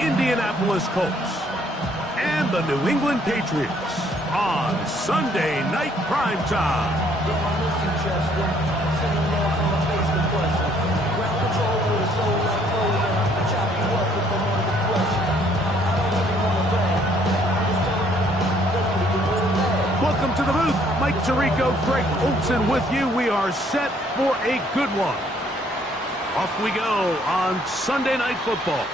Indianapolis Colts and the New England Patriots on Sunday Night Primetime. Welcome to the booth. Mike Tirico, Greg Olson with you. We are set for a good one. Off we go on Sunday Night Football.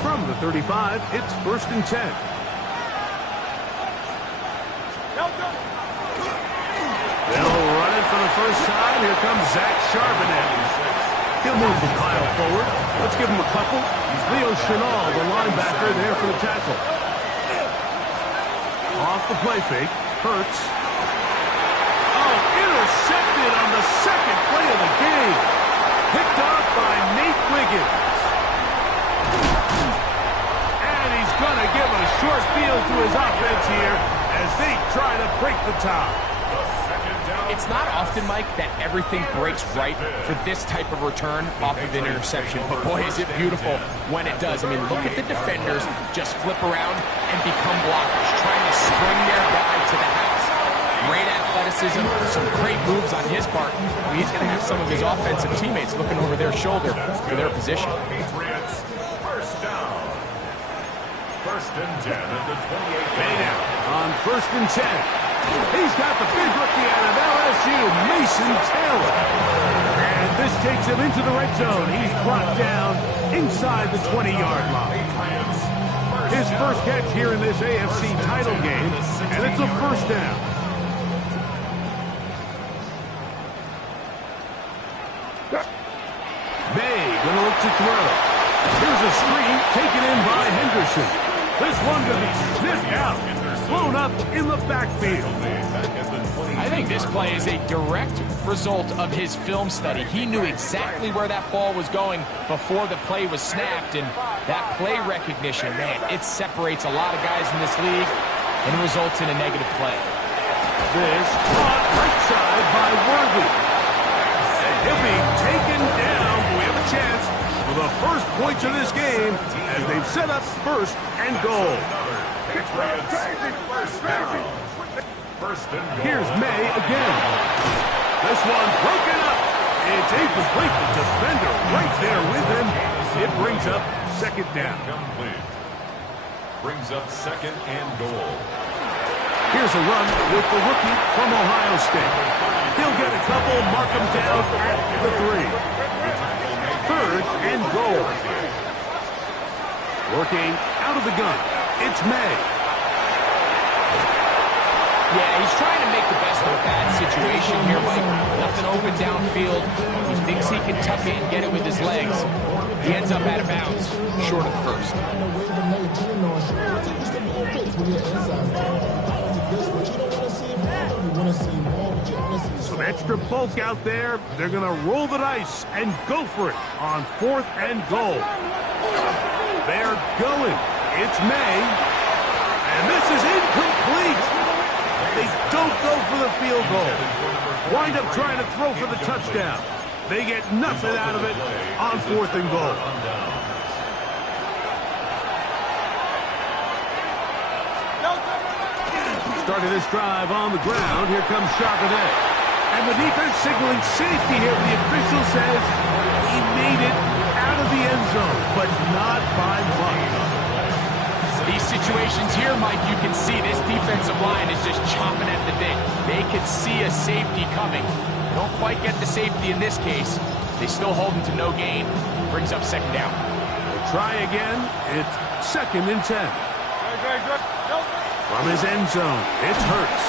From the 35, it's 1st and 10. They'll run it for the first time. Here comes Zach Charbonnet. He'll move the pile forward. Let's give him a couple. Leo Chenal, the linebacker, there for the tackle. Off the play fake. Hurts. Oh, intercepted on the second play of the game. Picked off by Nate Wiggins. And he's going to give a short field to his offense here as they try to break the tie. It's not often, Mike, that everything breaks right for this type of return off of an interception. But boy, is it beautiful when it does. I mean, look at the defenders just flip around and become blockers, trying to spring their guy to the house. Great athleticism, some great moves on his part. I mean, he's going to have some of his offensive teammates looking over their shoulder for their position. First down. 1st and 10 at the 28. Baydown on 1st and 10. He's got the big rookie out of LSU, Mason Taylor. And this takes him into the red zone. He's brought down inside the 20-yard line. His first catch here in this AFC title game, and it's a 1st down. May gonna look to throw. Here's a screen taken in by Henderson. This one gonna be sniffed out. Blown up in the backfield. I think this play is a direct result of his film study. He knew exactly where that ball was going before the play was snapped, and that play recognition, man, it separates a lot of guys in this league and results in a negative play. This caught right side by Worthy. And he'll be taken down. We have a chance for the first points of this game as they've set up 1st and goal. Here's May again. This one broken up. It's incomplete. The defender right there with him. It brings up 2nd down. Complete. Brings up 2nd and goal. Here's a run with the rookie from Ohio State. He'll get a couple, mark him down at the 3. 3rd and goal. Working out of the gun. It's May. Yeah, he's trying to make the best of a bad situation here, Mike. Nothing open downfield. He thinks he can tuck it and get it with his legs. He ends up out of bounds, short of 1st. Some extra bulk out there. They're going to roll the dice and go for it on 4th and goal. They're going. It's May. And this is incomplete. They don't go for the field goal. Wind up trying to throw for the touchdown. They get nothing out of it on 4th and goal. Started this drive on the ground. Here comes Charbonnet. And the defense signaling safety here. The official says he made it out of the end zone, but not by much. These situations here, Mike, you can see this defensive line is just chomping at the bit. They could see a safety coming. They don't quite get the safety in this case. They still hold him to no gain. Brings up 2nd down. We'll try again. It's 2nd and 10. From his end zone, it's Hurts.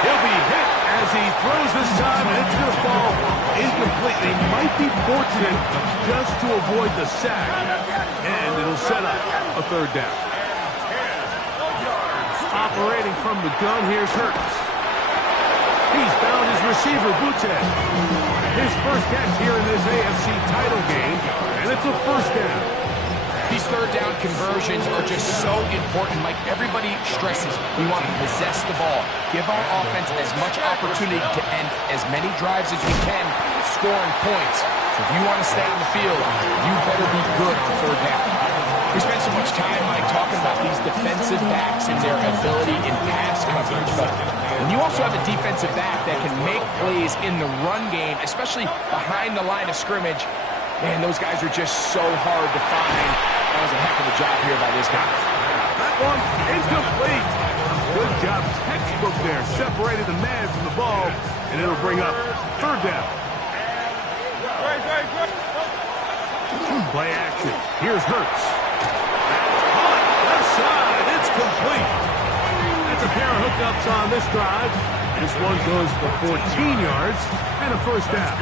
He'll be hit as he throws this time, and it's going to fall incomplete. They might be fortunate just to avoid the sack, and it'll set up a 3rd down. Operating from the gun, here's Hurts. He's found his receiver, Butte. His first catch here in this AFC title game, and it's a first down. These third down conversions are just so important. Like everybody stresses, we want to possess the ball. Give our offense as much opportunity to end as many drives as we can, scoring points. So if you want to stay on the field, you better be good on third down. We spent so much time, Mike, talking about these defensive backs and their ability in pass coverage. But when you also have a defensive back that can make plays in the run game, especially behind the line of scrimmage, man, those guys are just so hard to find. That was a heck of a job here by this guy. That one incomplete. Good job. Textbook there. Separated the man from the ball, and it'll bring up third down. Play action. Here's Hurts. Caught. Left side. It's complete. That's a pair of hookups on this drive. This one goes for 14 yards and a first down.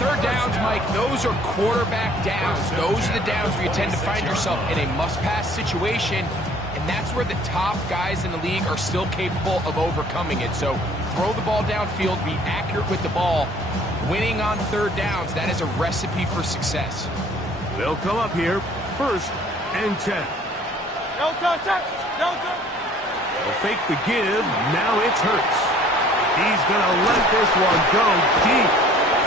Third downs, Mike, those are quarterback downs. Those are the downs where you tend to find yourself in a must-pass situation, and that's where the top guys in the league are still capable of overcoming it. So throw the ball downfield, be accurate with the ball. Winning on third downs, that is a recipe for success. They'll come up here, first and 10. They'll fake the give. Now it's Hurts. He's going to let this one go deep.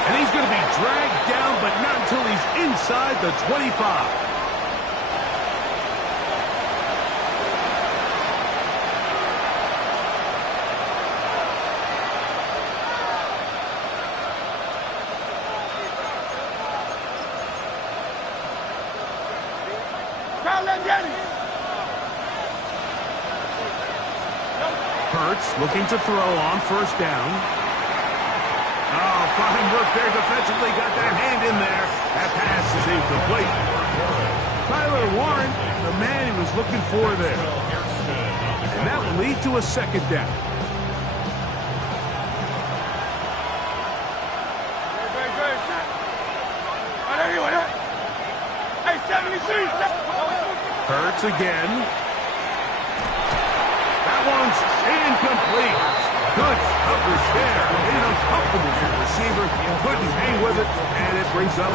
And he's going to be dragged down, but not until he's inside the 25. Hurts looking to throw on first down. Oh, fine work there defensively. Got that hand in there. That pass is incomplete. Tyler Warren, the man he was looking for there. And that will lead to a second down. Hurts again. That one's incomplete. Good coverage there. Made it uncomfortable for the receiver. Couldn't hang with it, and it brings up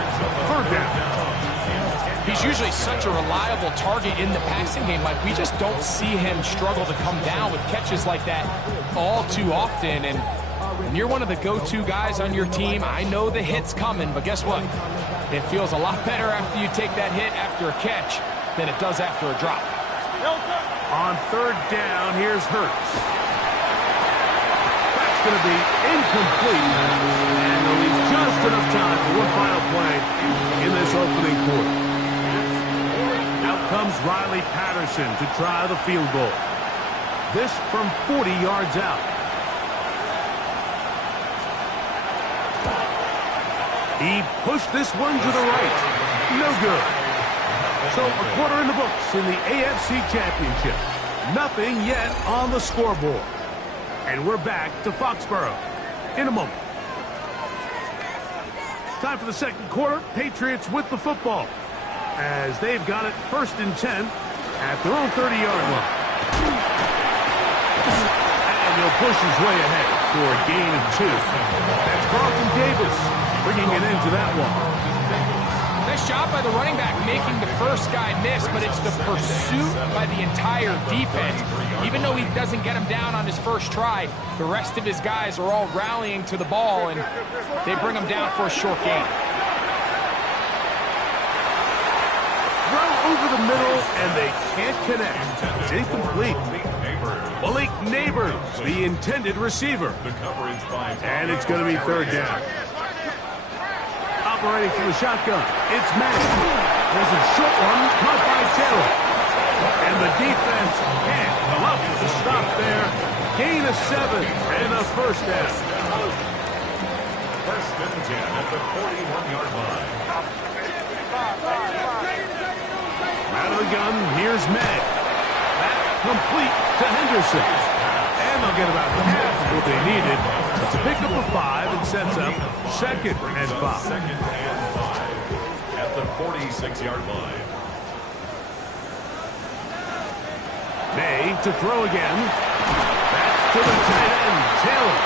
third down. He's usually such a reliable target in the passing game. Like, we just don't see him struggle to come down with catches like that all too often. And when you're one of the go-to guys on your team, I know the hit's coming, but guess what? It feels a lot better after you take that hit after a catch than it does after a drop. On third down, here's Hurts. That's going to be incomplete. And there'll be just enough time for one final play in this opening quarter. Out comes Riley Patterson to try the field goal. This from 40 yards out. He pushed this one to the right. No good. So a quarter in the books in the AFC Championship. Nothing yet on the scoreboard. And we're back to Foxborough in a moment. Time for the second quarter. Patriots with the football as they've got it first and 10 at their own 30-yard line. And he'll push his way ahead for a gain of 2. That's Carlton Davis bringing it into that one. Nice job by the running back making the first guy miss, but it's the pursuit by the entire defense. Even though he doesn't get him down on his first try, the rest of his guys are all rallying to the ball, and they bring him down for a short gain. Throw over the middle, and they can't connect. It's incomplete. Malik Neighbors, the intended receiver. And it's going to be third down. Operating from the shotgun, it's Matt. There's a short one caught by Taylor. And the defense can't come up with a stop there. Gain of 7 and a first down. First and 10 at the 41-yard line. Out of the gun, here's May. That complete to Henderson. And they'll get about half of what they needed. It's a pickup of 5 and sets up second and 5. Second and 5 at the 46-yard line. May to throw again. That's to to the tight end, Taylor.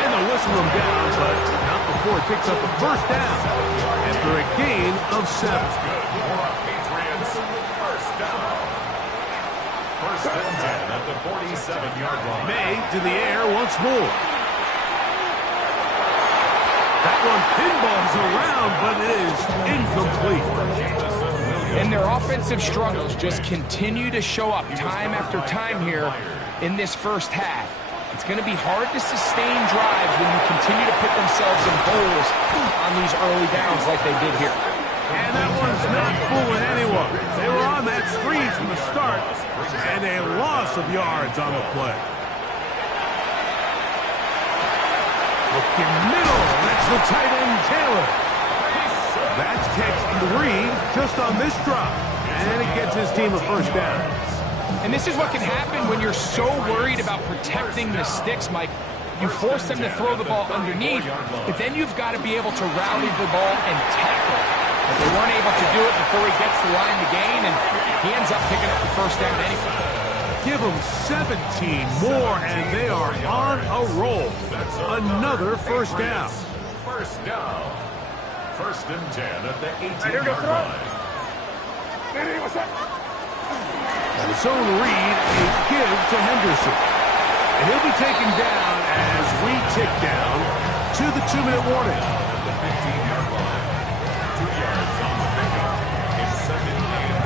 And they'll whistle him down, but not before he picks up a first down after a gain of 7. Patriots, first down. First and 10 at the 47-yard line. May to the air once more. That one pinballs around, but it is incomplete. And their offensive struggles just continue to show up time after time here in this first half. It's going to be hard to sustain drives when you continue to put themselves in holes on these early downs like they did here. And that one's not fooling anyone. They were on that screen from the start, and a loss of yards on the play. Looking middle, that's the tight end, Taylor. That's catch 3 just on this drop, and it gets his team a first down. And this is what can happen when you're so worried about protecting the sticks, Mike. You force them to throw the ball underneath, but then you've got to be able to rally the ball and tackle. But they weren't able to do it before he gets the line to gain, and he ends up picking up the first down anyway. Give them 17 more, and they are on a roll. Another first down. First down. First and 10 at the 18-yard line. The zone read, a give to Henderson. And he'll be taken down as we tick down to the 2-minute warning. At the 15-yard line. 2 yards on the pickup. It's second and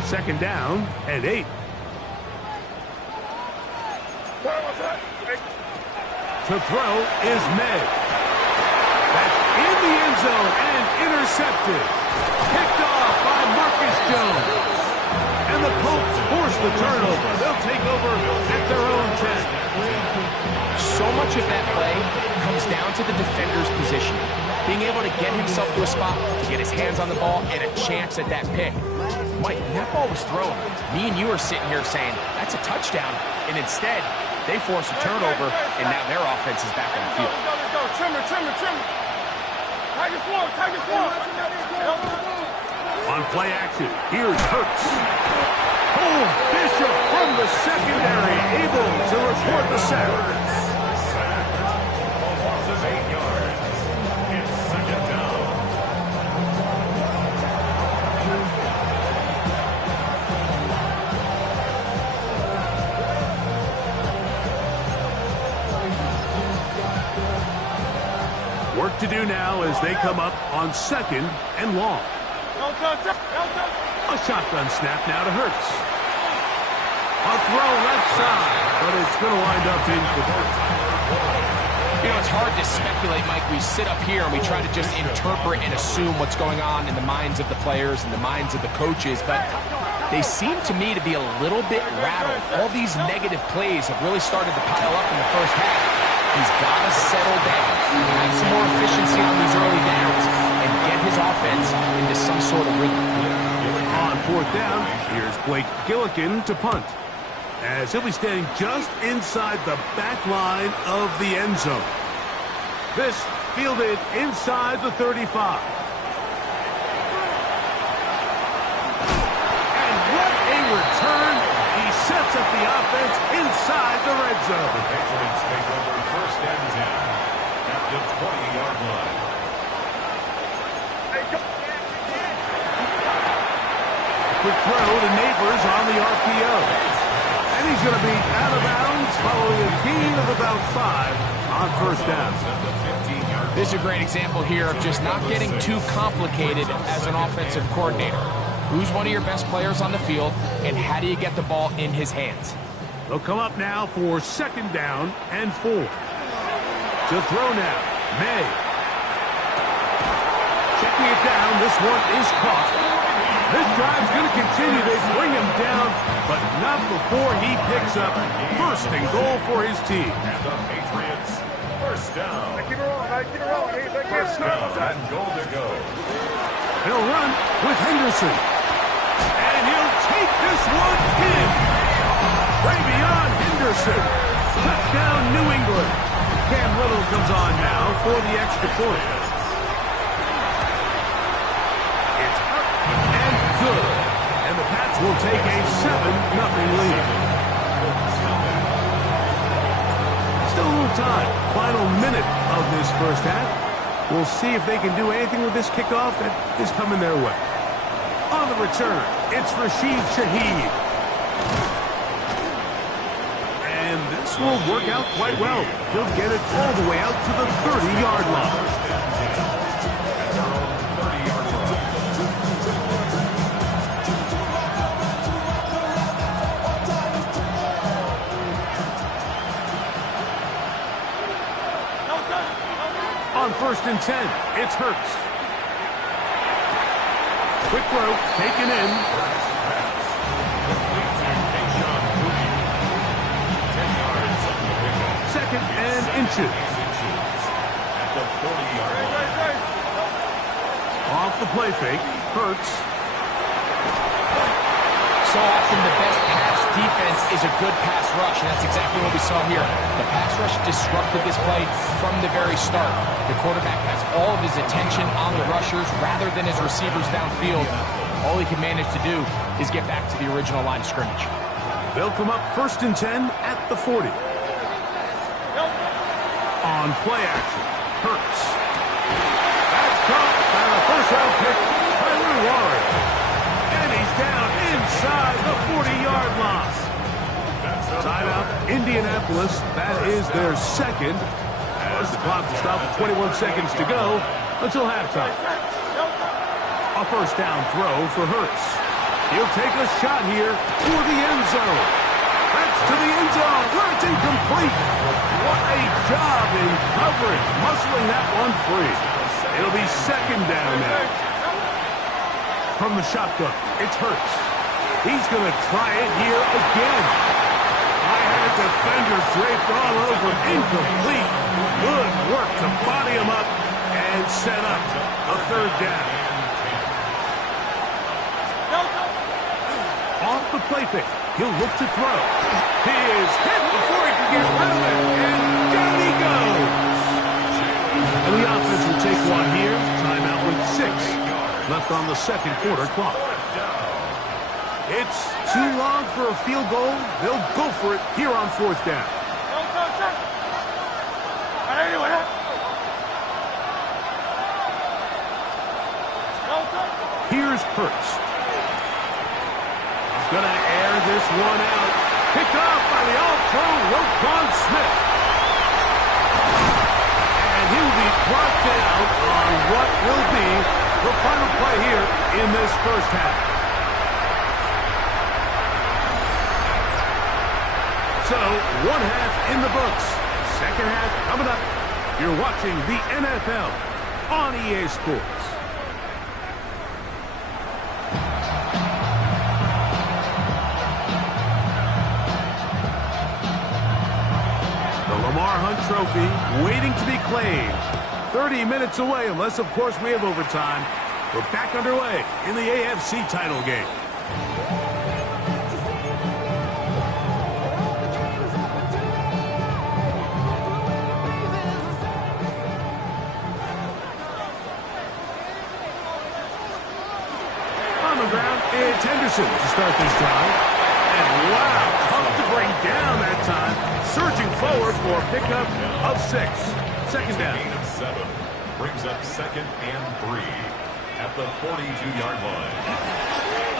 8. Second down and 8. To throw is May. That's in the end zone and intercepted. Picked off by Marcus Jones. And the Colts force the turnover. They'll take over at their own 10. So much of that play comes down to the defender's position. Being able to get himself to a spot, to get his hands on the ball, and a chance at that pick. Mike, when that ball was thrown, me and you are sitting here saying, that's a touchdown. And instead, they force a turnover, and now their offense is back on the field. Trimmer. Tiger floor. On play action, here's Hurts. Oh, Bishop from the secondary, able to report the sack. Loss of 8 yards. It's second down. Work to do now as they come up on second and long. A shotgun snap now to Hurts. A throw left side, but it's going to wind up incomplete. You know, it's hard to speculate, Mike. We sit up here and we try to just interpret and assume what's going on in the minds of the players and the minds of the coaches, but they seem to me to be a little bit rattled. All these negative plays have really started to pile up in the first half. He's got to settle down, have some more efficiency on these early downs, and get his offense into some sort of rhythm. On fourth down, here's Blake Gillikin to punt, as he'll be standing just inside the back line of the end zone. This fielded inside the 35. And what a return! He sets up the offense inside the red zone. The Patriots take over first and 10 at the 20-yard line. Quick throw to Neighbors on the RPO. And he's going to be out of bounds following a gain of about 5 on first down. This is a great example here of just not getting too complicated as an offensive coordinator. Who's one of your best players on the field, and how do you get the ball in his hands? They'll come up now for second down and 4. To throw now, May. Checking it down, this one is caught. This drive's going to continue. They bring him down, but not before he picks up first and goal for his team. And the Patriots, first down. Keep it rolling. First down and goal to go. He'll run with Henderson. And he'll take this one in. Way beyond Henderson. Touchdown, New England. Cam Little comes on now for the extra point. It's up and good. And the Pats will take a 7-0 lead. Still a little time. Final minute of this first half. We'll see if they can do anything with this kickoff that is coming their way. On the return, it's Rashid Shaheed. And this will work out quite well. He'll get it all the way out to the 30-yard line. On 1st and 10, it's Hurts. Quick throw, taken in. Second and inches. Off the play fake, Hurts. So often the best pass defense is a good pass rush, and that's exactly what we saw here. The pass rush disrupted this play from the very start. The quarterback has all of his attention on the rushers rather than his receivers downfield. All he can manage to do is get back to the original line of scrimmage. They'll come up 1st and 10 at the 40. On play action, Hurts. That's caught by the first-round pick, Tyler Warren. And he's down inside the 40-yard line. Timeout, Indianapolis. That is their second. As the clock will stop with 21 seconds to go until halftime. A first down throw for Hurts. He'll take a shot here for the end zone. That's to the end zone where it's incomplete. What a job in coverage, muscling that one free. It'll be second down now. From the shotgun, it's Hurts. He's going to try it here again. I had defenders draped all over him. Incomplete. Good work to body him up and set up a third down. Off the play fake, he'll look to throw. He is hit before he can get rid of it, and down he goes. And the offense will take one here. Timeout with 6 left on the second quarter clock. It's too long for a field goal. They'll go for it here on 4th down. Here's Hurts. He's going to air this one out. Picked off by the all-pro Roquan Smith. And he'll be brought down on what will be the final play here in this first half. So, one half in the books. Second half coming up. You're watching the NFL on EA Sports. The Lamar Hunt Trophy waiting to be claimed. 30 minutes away, unless, of course, we have overtime. We're back underway in the AFC title game. On the ground, it's Henderson to start this drive. And wow, tough to bring down that time. Surging forward for a pickup of 6. Second down. 7 brings up 2nd and 3 at the 42-yard line.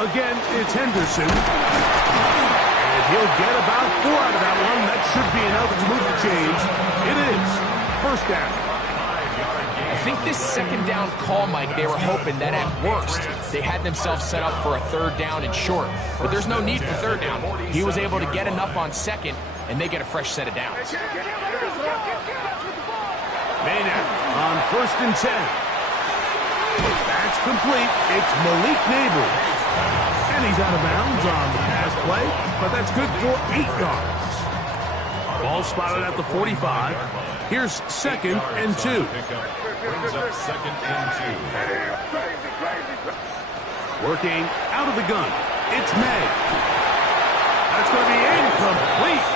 Again, it's Henderson. And he'll get about 4 out of that one. That should be enough to move the chains. It is first down. I think this second down call, Mike, they were hoping that at worst they had themselves set up for a third down and short. But there's no need for third down. He was able to get enough on second, and they get a fresh set of downs. Maynard on 1st and 10. That's complete. It's Malik Neighbors. And he's out of bounds on the pass play, but that's good for 8 yards. Ball spotted at the 45. Here's 2nd and 2. Brings up 2nd and 2. Working out of the gun. It's May. That's going to be incomplete.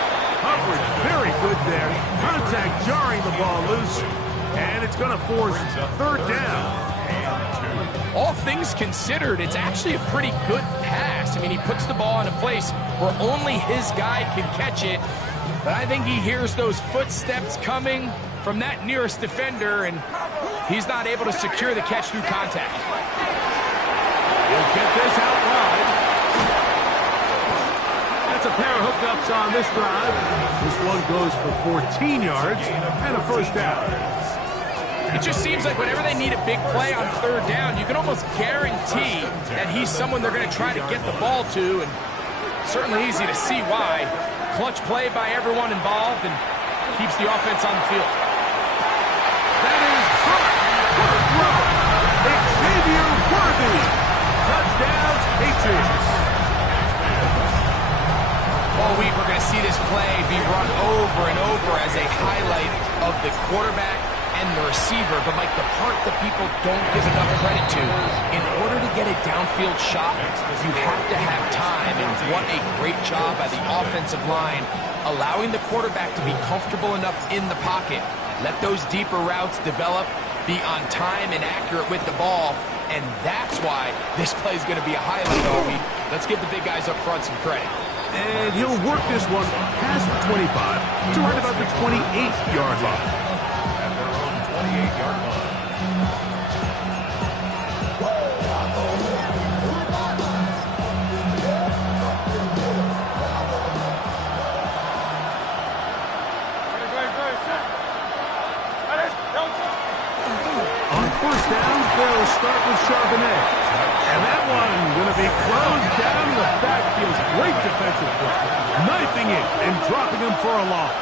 Coverage very good there. Contact jarring the ball loose. And it's going to force third down. All things considered, it's actually a pretty good pass. I mean, he puts the ball in a place where only his guy can catch it. But I think he hears those footsteps coming from that nearest defender, and he's not able to secure the catch through contact. He'll get this out wide. That's a pair of hookups on this drive. This one goes for 14 yards and a first down. It just seems like whenever they need a big play on third down, you can almost guarantee that he's someone they're going to try to get the ball to, and certainly easy to see why. Clutch play by everyone involved and keeps the offense on the field. That is hot. Xavier Worthy. Touchdown, Patriots. All week we're going to see this play be run over and over as a highlight of the quarterback and the receiver, but like the part that people don't give enough credit to, in order to get a downfield shot, you have to have time, and what a great job by the offensive line, allowing the quarterback to be comfortable enough in the pocket, let those deeper routes develop, be on time and accurate with the ball, and that's why this play is going to be a highlight all week. Let's give the big guys up front some credit. And he'll work this one past the 25 to right about the 28-yard line. 28-yard line. On first down, they'll start with Charbonnet. And that one going to be closed down in the backfield. Great defensive play. Knifing it and dropping him for a loss.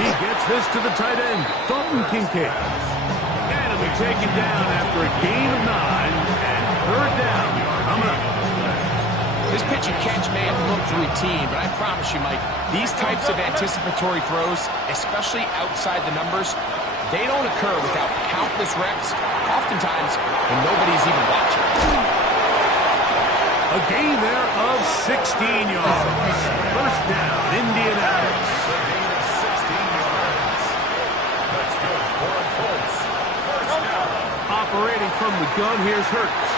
He gets this to the tight end, Dalton Kincaid. And he'll be taken down after a gain of 9 and third down. Coming up. This pitch and catch may have looked routine, but I promise you, Mike, these types of anticipatory throws, especially outside the numbers, they don't occur without countless reps, oftentimes when nobody's even watching. A gain there of 16 yards. First down, Indianapolis. Operating from the gun, here's Hurts.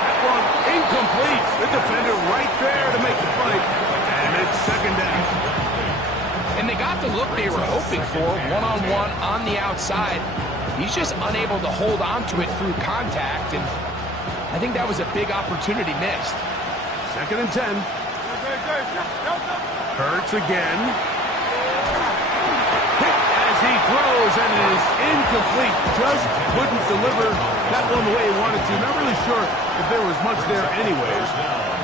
That one incomplete. The defender right there to make the play. And it's second down. And they got the look they were hoping for, one-on-one on the outside. He's just unable to hold on to it through contact, and I think that was a big opportunity missed. Second and 10. Hurts again. Hit as he throws, and it is incomplete. Just couldn't deliver that one the way he wanted to. Not really sure if there was much there anyways.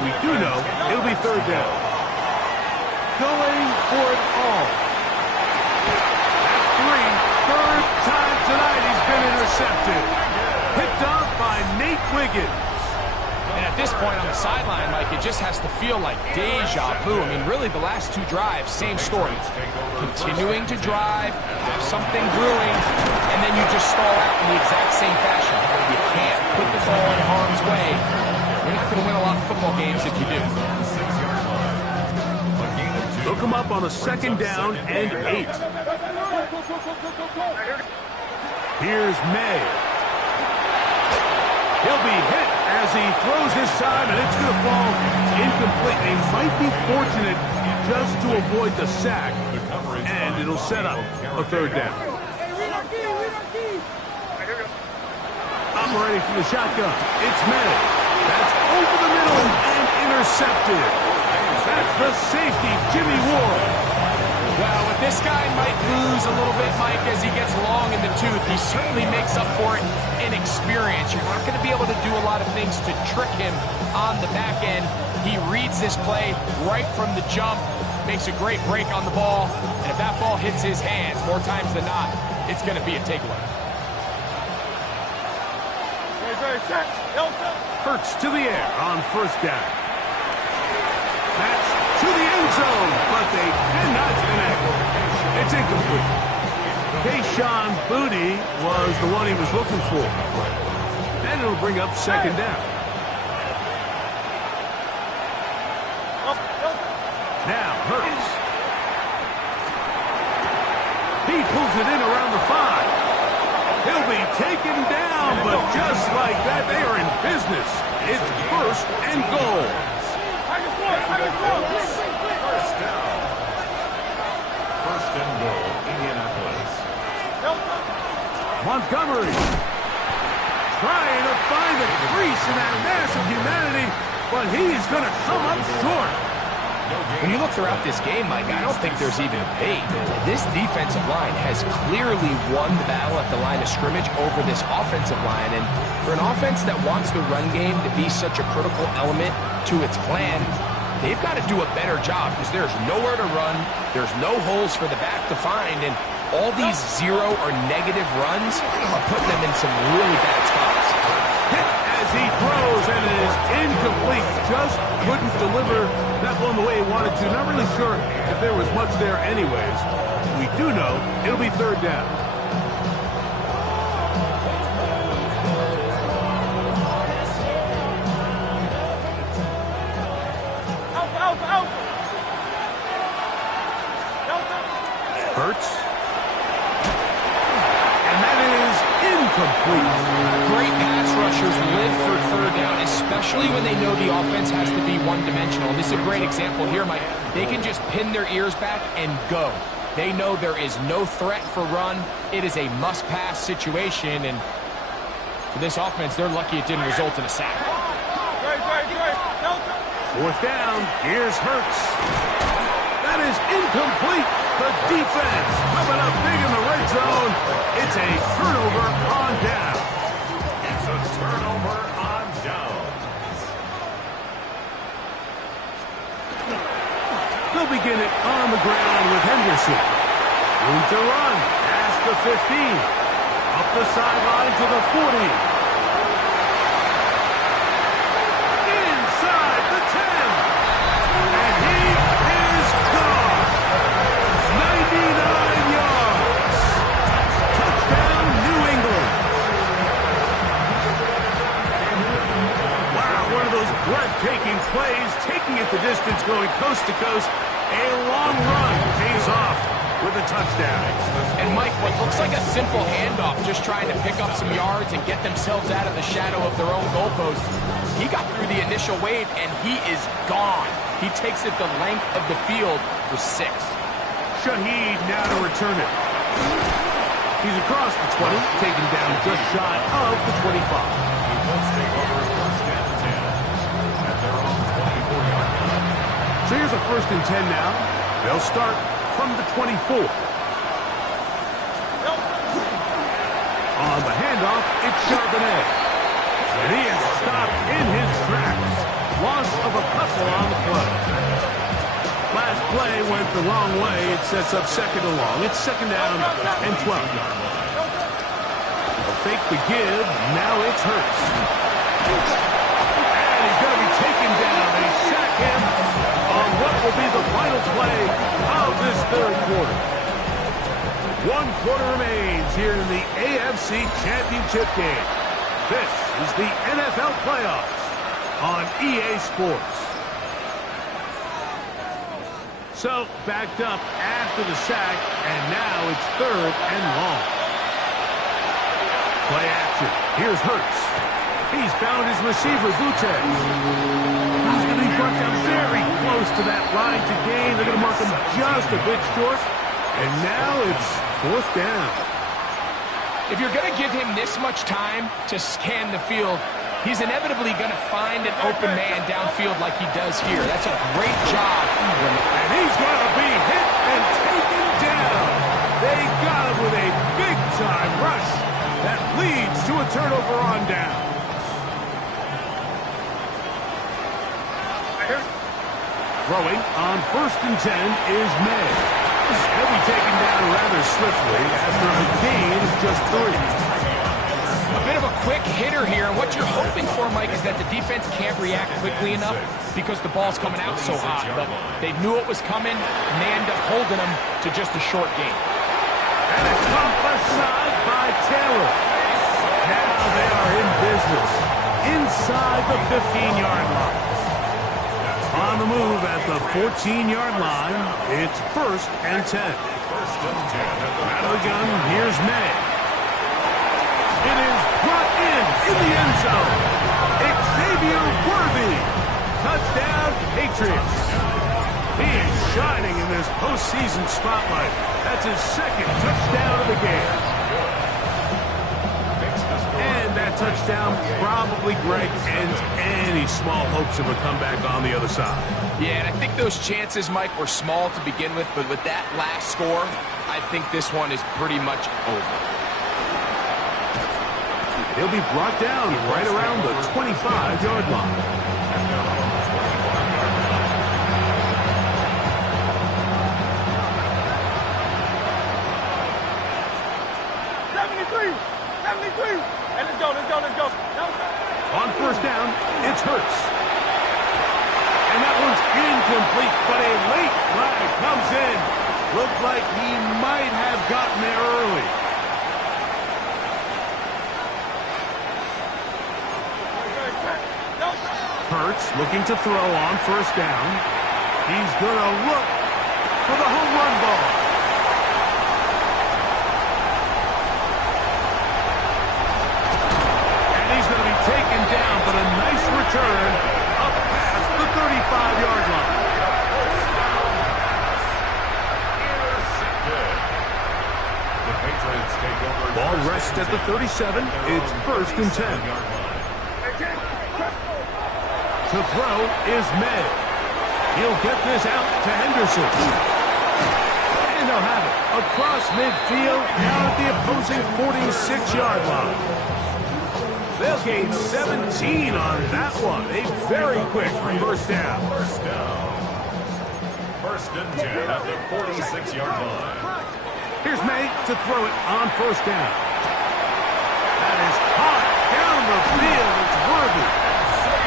We do know it'll be third down. Going for it all. That's 3. Third time tonight he's been intercepted. Picked up by Nate Wiggins. And at this point on the sideline, Mike, it just has to feel like deja vu. I mean, really, the last 2 drives, same story. Continuing to drive, have something brewing, and then you just stall out in the exact same fashion. You can't put the ball in harm's way. You're not going to win a lot of football games if you do. Look him up on a second down and 8. Here's May. He'll be hit as he throws this time, and it's going to fall incomplete. They might be fortunate just to avoid the sack, and it'll set up a third down. Operating from the shotgun, it's May. That's over the middle and intercepted. That's the safety, Jimmy Ward. Well, what this guy might lose a little bit, Mike, as he gets long in the tooth, he certainly makes up for it in experience. You're not going to be able to do a lot of things to trick him on the back end. He reads this play right from the jump, makes a great break on the ball, and if that ball hits his hands more times than not, it's going to be a takeaway. Hurts to the air on first down. That's to the end zone, but they cannot connect. It's incomplete. Kayshon Boutte was the one he was looking for. And it'll bring up second down. Now Hurts. He pulls it in around the 5. will be taken down, but just like that, they are in business. It's first and goal. First down. First and goal, Indianapolis. Montgomery trying to find the crease in that mass of humanity, but he's going to come up short. When you look throughout this game, Mike, I don't think there's even a debate. This defensive line has clearly won the battle at the line of scrimmage over this offensive line. And for an offense that wants the run game to be such a critical element to its plan, they've got to do a better job because there's nowhere to run. There's no holes for the back to find. And all these zero or negative runs are putting them in some really bad spots. Hit as he throws, and it is incomplete. Just couldn't deliver that one the way he wanted to. Not really sure if there was much there anyways. We do know it'll be third down. Hurts. And that is incomplete. Great pass rushers live for third down, especially when they know the offense has to be one-dimensional. This is a great example here, Mike. They can just pin their ears back and go. They know there is no threat for run. It is a must-pass situation, and for this offense, they're lucky it didn't result in a sack. Fourth down. Here's Hurts. That is incomplete. The defense coming up big in the red zone. It's a turnover on down. It's a turnover on down. They'll begin it on the ground with Henderson. Room to run. Past the 15. Up the sideline to the 40. Inside the 10. And he is gone. 99 yards. Touchdown, New England. Wow, one of those breathtaking plays, taking it the distance, going coast to coast. A long run pays off with a touchdown. And Mike, what looks like a simple handoff, just trying to pick up some yards and get themselves out of the shadow of their own goalpost. He got through the initial wave, and he is gone. He takes it the length of the field for 6. Shaheed now to return it. He's across the 20, taken down just shy of the 25. Let's take over first and 10 at their own 24-yard line. So here's a first and 10 now. They'll start from the 24. On the handoff, it's Charbonnet. And he is stopped in his tracks. Loss of a couple on the play. Last play went the wrong way. It sets up second and long. It's second down and 12. They'll fake the give. Now it's Hurts. And he's going to be taken down. They sack him on what will be the final play of this third quarter. 1 quarter remains here in the AFC Championship game. This is the NFL Playoffs on EA Sports. So, backed up after the sack, and now it's third and long. Play action. Here's Hurts. He's found his receiver, Butte. He's going to be brought down very close to that line to gain. They're going to mark him just a bit short. And now it's fourth down. If you're going to give him this much time to scan the field, he's inevitably going to find an open man downfield like he does here. That's a great job. And he's going to be hit and taken down. They got him with a big-time rush that leads to a turnover on down. Throwing on first and 10 is May. He'll be taken down rather swiftly after a gain of just 3. A bit of a quick hitter here. What you're hoping for, Mike, is that the defense can't react quickly enough because the ball's coming out so hot. But they knew it was coming, and they end up holding them to just a short gain. And it's come left side by Taylor. Now they are in business inside the 15-yard line. On the move at the 14-yard line, it's first and 10. First and 10 at the Out of the gun, here's May. It is brought in the end zone. Xavier Worthy. Touchdown, Patriots. He is shining in this postseason spotlight. That's his second touchdown of the game. And that touchdown probably, Greg, ends any small hopes of a comeback on the other side. Yeah, and I think those chances, Mike, were small to begin with, but with that last score, I think this one is pretty much over. He'll be brought down right around the 25-yard line. And let's go. On first down, it's Hurts. And that one's incomplete, but a late flag comes in. Looks like he might have gotten there early. Hurts looking to throw on first down. He's going to look for the home run ball. And he's going to be taken down, but a nice return up past the 35-yard line. The Patriots take over. Ball rests at the 37. It's 1st and 10. To throw is May. He'll get this out to Henderson. And they'll have it across midfield down at the opposing 46-yard line. They'll gain 17 on that one. A very quick first down. First and 10 at the 46-yard line. Here's May to throw it on first down. That is hot down the field. It's Worthy.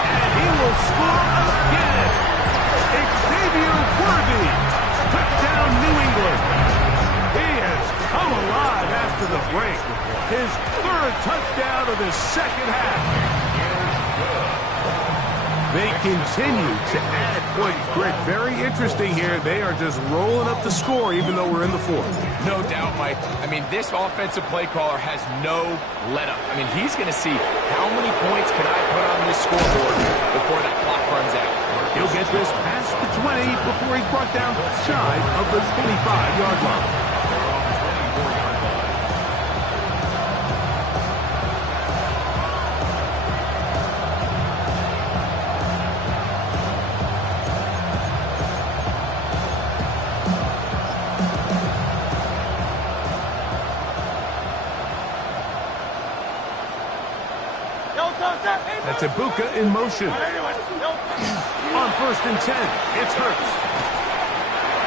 And he will score again. Xavier Worthy. Touchdown, New England. He has come alive after the break. His 3rd touchdown of the second half. They continue to add points. Greg, very interesting here. They are just rolling up the score even though we're in the 4th. No doubt, Mike. I mean, this offensive play caller has no let-up. I mean, he's going to see how many points can I put on this scoreboard before that clock runs out. He'll get this past the 20 before he's brought down shy of the 25-yard line. That's Ibuka in motion. On 1st and 10, it's Hurts.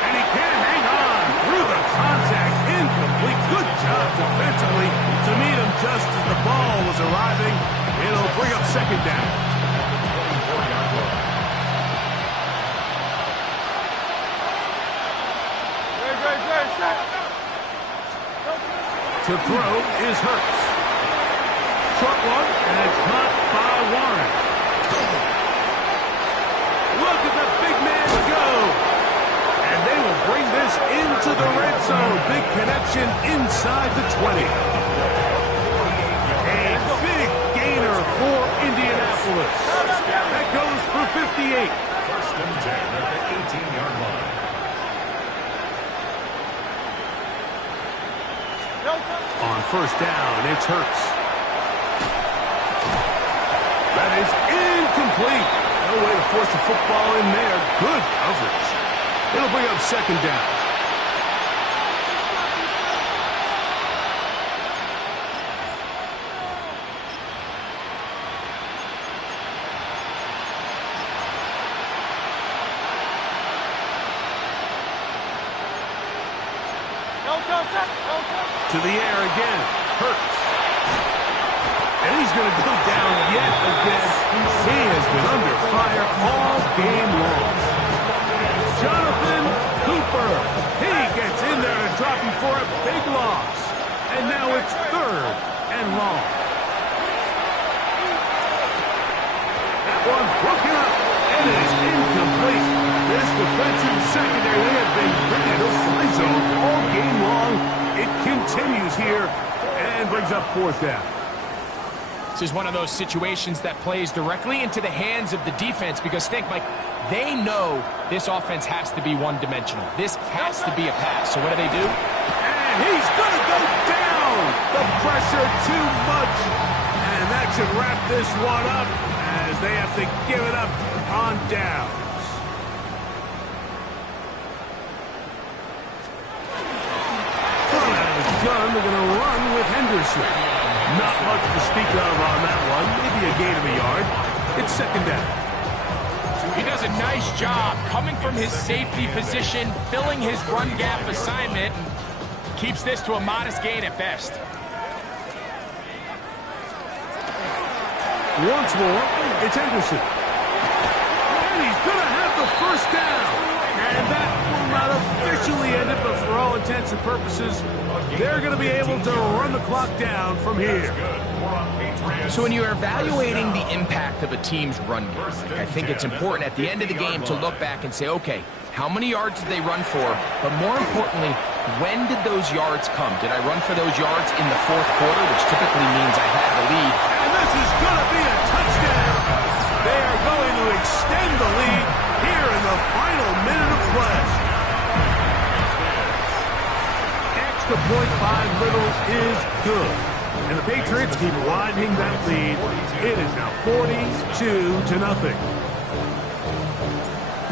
And he can hang on through the contact. Incomplete. Good job defensively to meet him just as the ball was arriving. It'll bring up 2nd down. To throw is Hurts. Short one, and it's caught by Warren. Look at the big man go. And they will bring this into the red zone. Big connection inside the 20. A big gainer for Indianapolis. That goes for 58. First and 10 at the 18-yard line. On first down, it's Hurts. That is incomplete. No way to force the football in there. Good coverage. It'll bring up 2nd down. To the air again. Hurts. And he's going to go down yet again. He has been under fire all game long. Jonathan Cooper. He gets in there and dropping for a big loss. And now it's 3rd and long. That one broken up. And it is incomplete. This defensive secondary, they have been bringing the fly zone all game long. It continues here and brings up 4th down. This is one of those situations that plays directly into the hands of the defense because think, Mike, they know this offense has to be one-dimensional. This has to be a pass. So what do? And he's going to go down. The pressure too much. And that should wrap this one up as they have to give it up on downs. Thrown out of the gun, they're going to run with Henderson. Not much to speak of on that one. Maybe a gain of a yard. It's second down. He does a nice job coming from his safety position, filling his run gap assignment, and keeps this to a modest gain at best. Once more, it's Henderson. And he's going to have the first down. And that will not officially end it, but for all intents and purposes, they're going to be able to run the clock down from here. So when you're evaluating the impact of a team's run game, I think it's important at the end of the game to look back and say, okay, how many yards did they run for? But more importantly, when did those yards come? Did I run for those yards in the fourth quarter, which typically means I had the lead? And this is going to be a touchdown. They are going to extend the lead here in the final minute of play. Extra point by Little is good. And the Patriots keep widening that lead. It is now 42-0.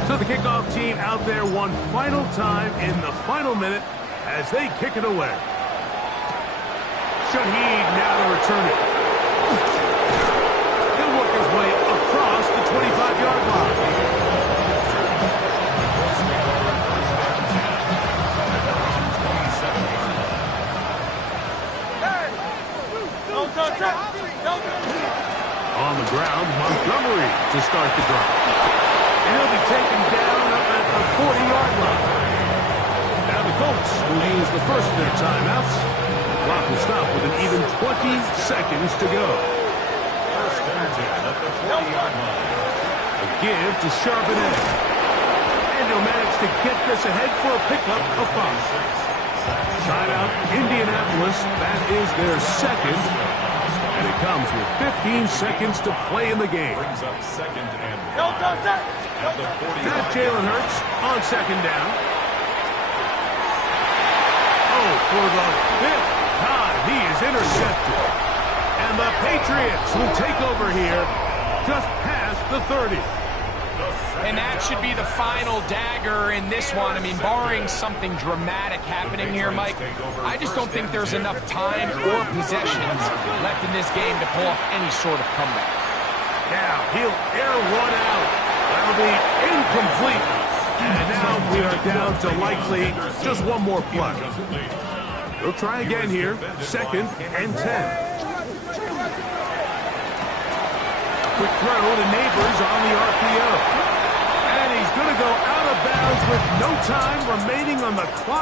So the kickoff team out there one final time in the final minute as they kick it away. Shaheed now to return it. He'll work his way across the 25-yard line. On the ground, Montgomery to start the drive. And he'll be taken down up at the 40-yard line. Now the Colts will use the first of their timeouts. Clock will stop with an even 20 seconds to go. First and 10 at the 20-yard line. A give to Charbonnet. And he'll manage to get this ahead for a pickup of 5. Timeout, Indianapolis. That is their second. And it comes with 15 seconds to play in the game. Brings up second and At the 40. Not Jalen Hurts on second down. Oh, for the 5th time, he is intercepted. And the Patriots will take over here just past the 30. And that should be the final dagger in this one. I mean, barring something dramatic happening here, Mike, I just don't think there's enough time or possessions left in this game to pull off any sort of comeback. Now, he'll air one out. That'll be incomplete. And now we are down to likely just one more play. We'll try again here. Second and 10. Quick throw to Neighbors on the RPO. And he's going to go out of bounds with no time remaining on the clock.